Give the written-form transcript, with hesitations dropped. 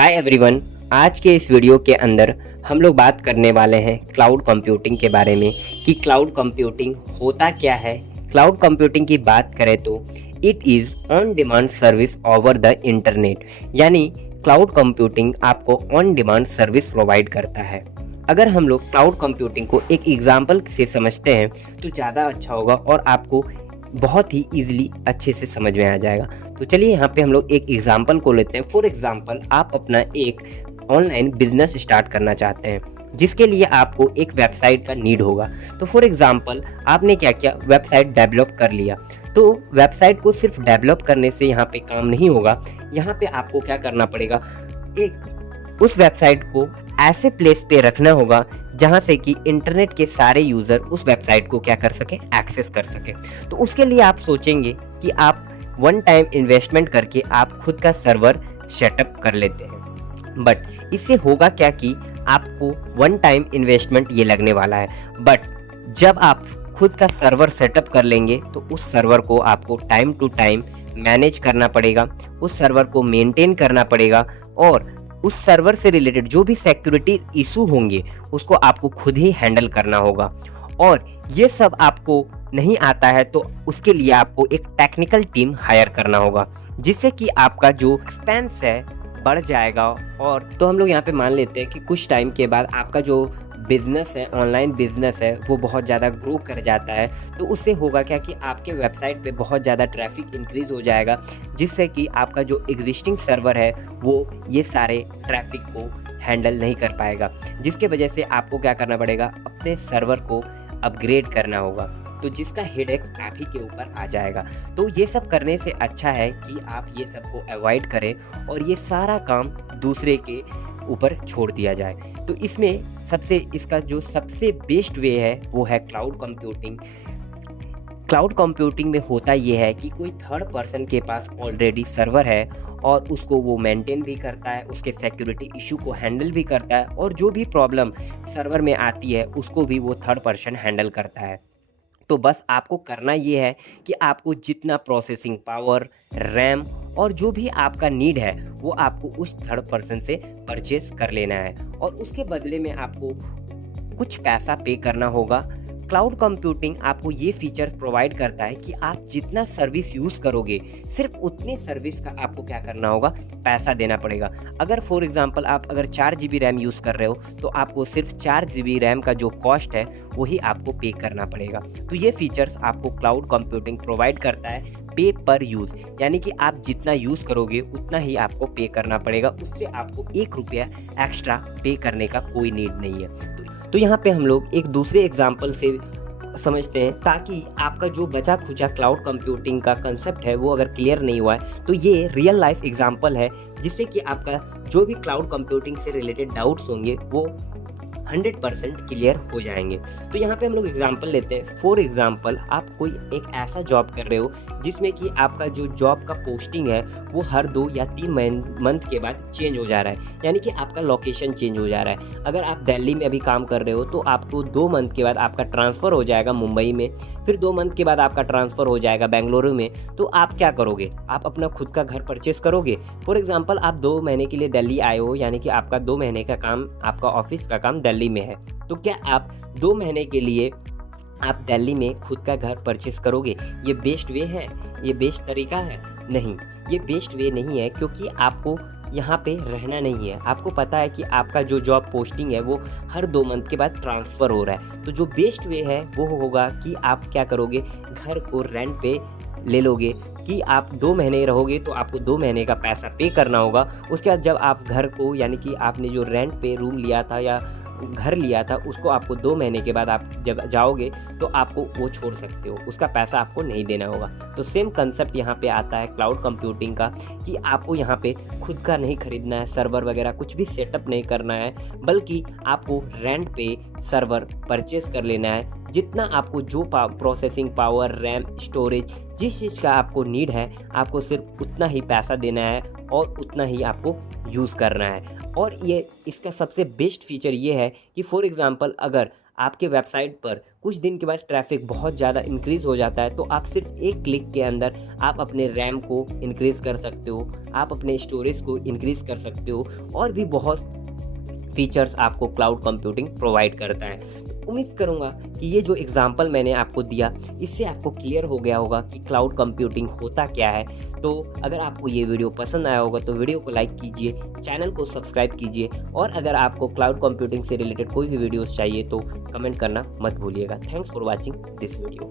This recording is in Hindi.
Hi everyone. आज के इस वीडियो के अंदर हम लोग बात करने वाले हैं क्लाउड कंप्यूटिंग के बारे में कि क्लाउड कंप्यूटिंग होता क्या है। क्लाउड कंप्यूटिंग की बात करें तो it is on demand service over the internet, यानी क्लाउड कंप्यूटिंग आपको ऑन डिमांड सर्विस प्रोवाइड करता है। अगर हम लोग क्लाउड कंप्यूटिंग को एक एग्जाम्पल से समझते हैं तो ज़्यादा अच्छा होगा और आपको बहुत ही ईजिली अच्छे से समझ में आ जाएगा। तो चलिए यहाँ पे हम लोग एक एग्जाम्पल को लेते हैं। फॉर एग्जाम्पल, आप अपना एक ऑनलाइन बिजनेस स्टार्ट करना चाहते हैं जिसके लिए आपको एक वेबसाइट का नीड होगा। तो फॉर एग्जाम्पल आपने क्या किया, वेबसाइट डेवलप कर लिया। तो वेबसाइट को सिर्फ डेवलप करने से यहाँ पे काम नहीं होगा। यहाँ पे आपको क्या करना पड़ेगा, एक उस वेबसाइट को ऐसे प्लेस पे रखना होगा जहां से कि इंटरनेट के सारे यूज़र उस वेबसाइट को क्या कर सके, एक्सेस कर सके। तो उसके लिए आप सोचेंगे कि आप वन टाइम इन्वेस्टमेंट करके आप खुद का सर्वर सेटअप कर लेते हैं। बट इससे होगा क्या कि आपको वन टाइम इन्वेस्टमेंट ये लगने वाला है, बट जब आप खुद का सर्वर सेटअप कर लेंगे तो उस सर्वर को आपको टाइम टू टाइम मैनेज करना पड़ेगा, उस सर्वर को मेंटेन करना पड़ेगा और उस सर्वर से रिलेटेड जो भी सिक्योरिटी इशू होंगे उसको आपको खुद ही हैंडल करना होगा। और ये सब आपको नहीं आता है तो उसके लिए आपको एक टेक्निकल टीम हायर करना होगा, जिससे कि आपका जो एक्सपेंस है बढ़ जाएगा। और तो हम लोग यहाँ पे मान लेते हैं कि कुछ टाइम के बाद आपका जो बिजनेस है, ऑनलाइन बिजनेस है, वो बहुत ज़्यादा ग्रो कर जाता है। तो उससे होगा क्या कि आपके वेबसाइट पे बहुत ज़्यादा ट्रैफिक इंक्रीज़ हो जाएगा, जिससे कि आपका जो एग्जिस्टिंग सर्वर है वो ये सारे ट्रैफिक को हैंडल नहीं कर पाएगा, जिसके वजह से आपको क्या करना पड़ेगा, अपने सर्वर को अपग्रेड करना होगा। तो जिसका हेडेक आप ही के ऊपर आ जाएगा। तो ये सब करने से अच्छा है कि आप ये सब को अवॉइड करें और ये सारा काम दूसरे के ऊपर छोड़ दिया जाए। तो इसमें इसका जो सबसे बेस्ट वे है वो है क्लाउड कंप्यूटिंग। क्लाउड कंप्यूटिंग में होता ये है कि कोई थर्ड पर्सन के पास ऑलरेडी सर्वर है और उसको वो मेंटेन भी करता है, उसके सिक्योरिटी इशू को हैंडल भी करता है और जो भी प्रॉब्लम सर्वर में आती है उसको भी वो थर्ड पर्सन हैंडल करता है। तो बस आपको करना ये है कि आपको जितना प्रोसेसिंग पावर, रैम और जो भी आपका नीड है वो आपको उस थर्ड पर्सन से परचेस कर लेना है और उसके बदले में आपको कुछ पैसा पे करना होगा। क्लाउड कंप्यूटिंग आपको ये फीचर्स प्रोवाइड करता है कि आप जितना सर्विस यूज़ करोगे सिर्फ उतनी सर्विस का आपको क्या करना होगा, पैसा देना पड़ेगा। अगर फॉर एग्जांपल आप अगर 4 GB रैम यूज़ कर रहे हो तो आपको सिर्फ 4 GB रैम का जो कॉस्ट है वही आपको पे करना पड़ेगा। तो ये फीचर्स आपको क्लाउड कंप्यूटिंग प्रोवाइड करता है पे पर यूज़, यानी कि आप जितना यूज़ करोगे उतना ही आपको पे करना पड़ेगा। उससे आपको 1 रुपया एक्स्ट्रा पे करने का कोई नीड नहीं है। तो यहाँ पे हम लोग एक दूसरे एग्जाम्पल से समझते हैं ताकि आपका जो बचा खुचा क्लाउड कंप्यूटिंग का कंसेप्ट है वो अगर क्लियर नहीं हुआ है तो ये रियल लाइफ एग्जाम्पल है, जिससे कि आपका जो भी क्लाउड कंप्यूटिंग से रिलेटेड डाउट्स होंगे वो 100% क्लियर हो जाएंगे। तो यहाँ पे हम लोग एग्जांपल लेते हैं। फॉर एग्जांपल, आप कोई एक ऐसा जॉब कर रहे हो जिसमें कि आपका जो जॉब का पोस्टिंग है वो हर 2 या 3 मंथ के बाद चेंज हो जा रहा है, यानी कि आपका लोकेशन चेंज हो जा रहा है। अगर आप दिल्ली में अभी काम कर रहे हो तो आपको 2 मंथ के बाद आपका ट्रांसफ़र हो जाएगा मुंबई में, फिर 2 मंथ के बाद आपका ट्रांसफ़र हो जाएगा बेंगलुरु में। तो आप क्या करोगे, आप अपना खुद का घर परचेस करोगे। फॉर एग्जांपल, आप 2 महीने के लिए दिल्ली आए हो, यानी कि आपका 2 महीने का काम, आपका ऑफिस का काम दिल्ली में है। तो क्या आप 2 महीने के लिए आप दिल्ली में खुद का घर परचेस करोगे? ये बेस्ट वे है? ये बेस्ट तरीका है? नहीं, ये बेस्ट वे नहीं है, क्योंकि आपको यहाँ पे रहना नहीं है। आपको पता है कि आपका जो जॉब पोस्टिंग है वो हर 2 मंथ के बाद ट्रांसफ़र हो रहा है। तो जो बेस्ट वे है वो होगा कि आप क्या करोगे, घर को रेंट पे ले लोगे कि आप 2 महीने रहोगे तो आपको 2 महीने का पैसा पे करना होगा। उसके बाद जब आप घर को, यानी कि आपने जो रेंट पे रूम लिया था या घर लिया था, उसको आपको 2 महीने के बाद आप जब जाओगे तो आपको वो छोड़ सकते हो, उसका पैसा आपको नहीं देना होगा। तो सेम कंसेप्ट यहाँ पे आता है क्लाउड कंप्यूटिंग का कि आपको यहाँ पे खुद का नहीं खरीदना है, सर्वर वगैरह कुछ भी सेटअप नहीं करना है, बल्कि आपको रेंट पे सर्वर परचेस कर लेना है। जितना आपको जो प्रोसेसिंग पावर, रैम, स्टोरेज, जिस चीज़ का आपको नीड है आपको सिर्फ उतना ही पैसा देना है और उतना ही आपको यूज़ करना है। और ये इसका सबसे बेस्ट फीचर ये है कि फॉर एग्ज़ाम्पल, अगर आपके वेबसाइट पर कुछ दिन के बाद ट्रैफिक बहुत ज़्यादा इंक्रीज़ हो जाता है, तो आप सिर्फ एक क्लिक के अंदर आप अपने रैम को इंक्रीज़ कर सकते हो, आप अपने स्टोरेज को इंक्रीज़ कर सकते हो और भी बहुत फीचर्स आपको क्लाउड कंप्यूटिंग प्रोवाइड करता है। तो उम्मीद करूँगा कि ये जो एग्जांपल मैंने आपको दिया, इससे आपको क्लियर हो गया होगा कि क्लाउड कंप्यूटिंग होता क्या है। तो अगर आपको ये वीडियो पसंद आया होगा तो वीडियो को लाइक कीजिए, चैनल को सब्सक्राइब कीजिए और अगर आपको क्लाउड कंप्यूटिंग से रिलेटेड कोई भी वीडियोस चाहिए तो कमेंट करना मत भूलिएगा। Thanks for watching this video.